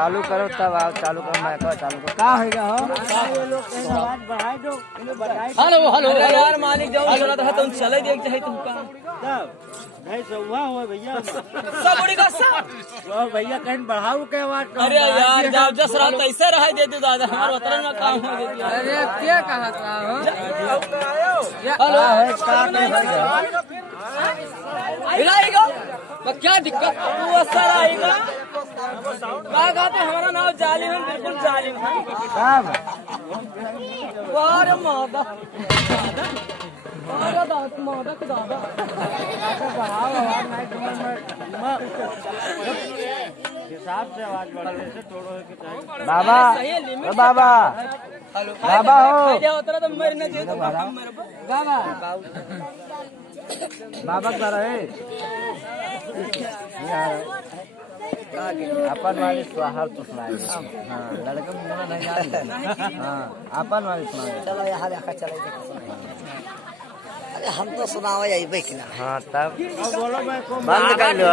चालू करो तब आओ, चालू करो मैं कहो चालू करो का होगा हो ये लोग आवाज बढ़ाई दो इन्हें बढ़ाई। हेलो हेलो यार मालिक जाओ चला था तुम चले देख चाहे तुम का नहीं सुवा हुआ भैया सब बड़ी का सब भैया कहीं बढ़ाओ के आवाज। अरे यार जब जस रात ऐसे रहा दे दे दादा हमारे वतन में काम हो गया। अरे क्या कहा था हो हेलो हिलाएगा तो क्या दिक्कत तू असर आएगा क्या कहते हमारा नाम जालिम है बिल्कुल जालिम है साहब वारे मादा मादा दादा मादा के दादा बढ़ाओ आवाज नहीं हिसाब से आवाज बढ़ाने से थोड़ा के चाहिए। बाबा ओ बाबा हेलो बाबा हो जाओ उतरा तो मेरे न दे दो बाबा बाबा कर रहे अपन वाली सुहार तो सुनाए। हाँ लड़का मुन्ना नहीं जाते। हाँ अपन वाली सुनाए। चलो यहाँ देखा चले अरे हम तो सुनाओ यही बेचना। हाँ तब बोलो मैं बंद कर लो।